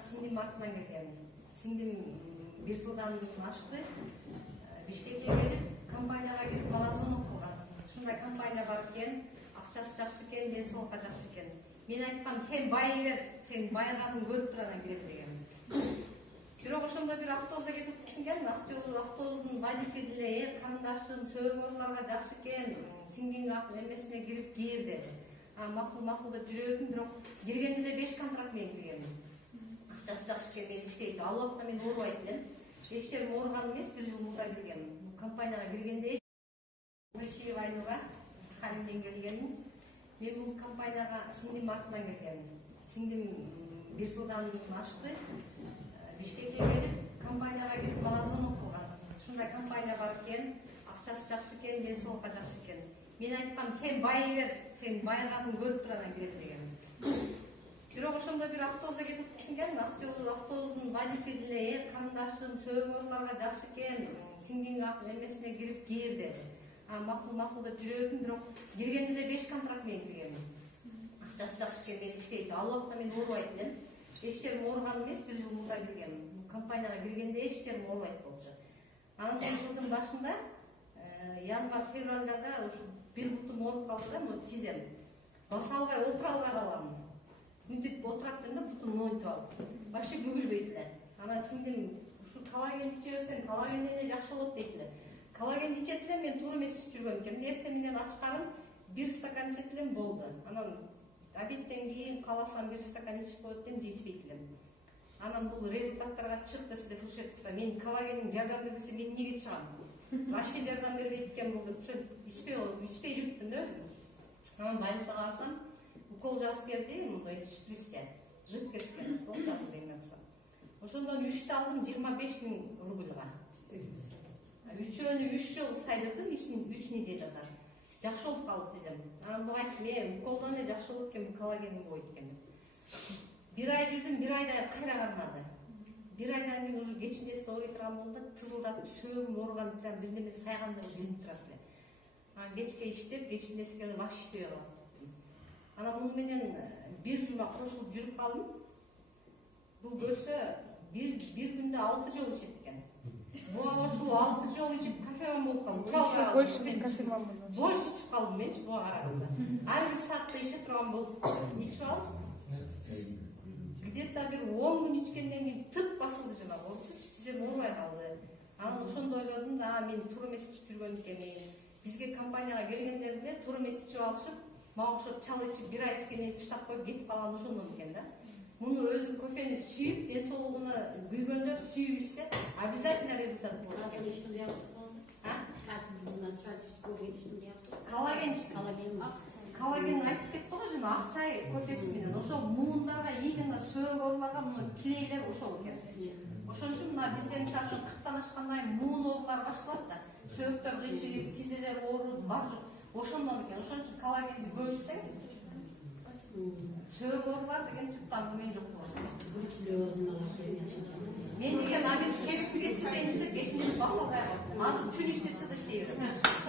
сиңдим артынан келген. Сиңдим 1 жылдан ашты. Бишкекке келип, компанияга кирип мага звонок кылган. Ушундай компания бар экен, акчасы жакшы экен, ден соолукка жакшы экен. Мен айткам, сен байы бер, сен байыганын көрүп туруп кирет деген. Бирок ошондо бир автобуска кетип кеткен, автобустун водителине карындашым сөөгөрлөргө жакшы экен, сиңдимдин эмесине кирип кир деди. Макул деп жүрөдүм, бирок киргенде 5 контракт менен киргенмин. Акчасы жакшы экен, мен иштейт. Ал убакта мен оорубайт элем. Эч жерим ооруган эмес, 1 жыл мурда киргенмин. Компанияга киргенде Моисеева Айнура Сахалинден келгенмин. Мен бул компанияга сиңдим артынан келгенмин. Сиңдим 1 жылдан ашты. Бишкекке келип, компанияга кирип мага звонок кылган. Ушундай компания бар экен, акчасы жакшы экен, ден соолукка жакшы экен. Мен айткам, сен байы бер, сен байыганын көрүп туруп кирет деген. Бирок ошондо бир автобуска кетип кеткен, автобустун водителине карындашым сөөгөрлөргө жакшы экен, сиңдимдин эмесине кирип кир деди. Макул деп жүрөдүм, бирок киргенде 5 контракт менен киргенмин. Акчасы жакшы экен, мен иштейт. Ал убакта мен оорубайт элем. Эч жерим ооруган эмес, 1 жыл мурда киргенмин. Компанияга киргенде эч жерим оорубайт болчу. Анан жылдын башында январь-февралда ушу бир бутум ооруп калды да, мына тизем. Баса албай, отура албай калгам. Мынтип отурат да бутум ойнотуп алып. Башы бөгүлбөйт эле. Анан сиңдим ушу коллаген иче берсең, коллаген эле жакшы болот дейт эле. Коллаген ичет элем, мен туура эмес ичип жүргөн экенмин. Эртең менен ачкарым 1 стакан ичет элем болду. Анан обедтен кийин каласам 1 стакан ичип коет элем, же ичпейт элем. Анан бул результаттарга чыкты, сизде фуршет кылса, мен коллагендин жардам бербесе мен эмнеге чыгам? Вообще жардам бербейт экен бул деп ичпей жүрүптүн да өзүм. Анан больницага барсам, укол жазып берди, мындай шприцке, жидкостьке укол жазып берди. Ошондон 3 алдым 25 000 рубльга. Үчөөнү 3 жыл сайдырдым, 3 неделя да. Жакшы болуп калды десем. Анан буга айттым, мен уколдон эле жакшы болот экен, коллагеним болбойт экен. 1 ай жүрдүм, 1 айда кайра кармады. 1 айдан кийин уже кечинеси ооруй турган болду, тызылдап сөөгүм ооруган bilen бир неме сайгандыгы билинип турат эле. Анан кечке иштеп, кечинеси келип аш иштебей калат. Анан муну менен 1 жума кошулуп жүрүп калдым. Бул көрсө бир күндө 6 жол ичет экен. Буга кошулуп 6 жол ичип кофеман болуп калдым. Больше ичип калдым менчи буга караганда. Ар бир саатта иче турган болуп ичип алып. Где-то бир 10 күн ичкенден кийин тып басылды жанагы орусучу, тизем оорубай калды. Анан ошондо ойлодум да, мен туура эмес ичип жүргөн экенмин. Бизге компанияга келгендерде туура эмес ичип алышып, мага окшоп чал ичип 1 ай ичкенен таштап коюп кетип калган ошондон экен да. Муну өзү кофени сүйүп, ден соолугуна күйгөндөр сүйүп ичсе, обязательно результат болот. Азыр иштин жакшысы. Азыр мындан чат ичип көбөйт иштин жакшысы. Коллаген айтып кетти го жана акчай кофеси менен. Ошол муундарга, именно сөөгөрлөргө муну тилейлер ошол экен. Ошон үчүн мына бизде мисалы үчүн 40тан ашкандай муун оорулары башталат да. Сөөктөр кыйшыгып, тизелер ооруп, бар жок. Ошондон экен. Ошон үчүн коллагенди көп ичсең, сөөгөрлөр деген түптан мен жок болот. Мен деген абис шерифти кечирейин иштеп, кечинен баса албай калдым. Азыр түн иштетсе да иштей берем.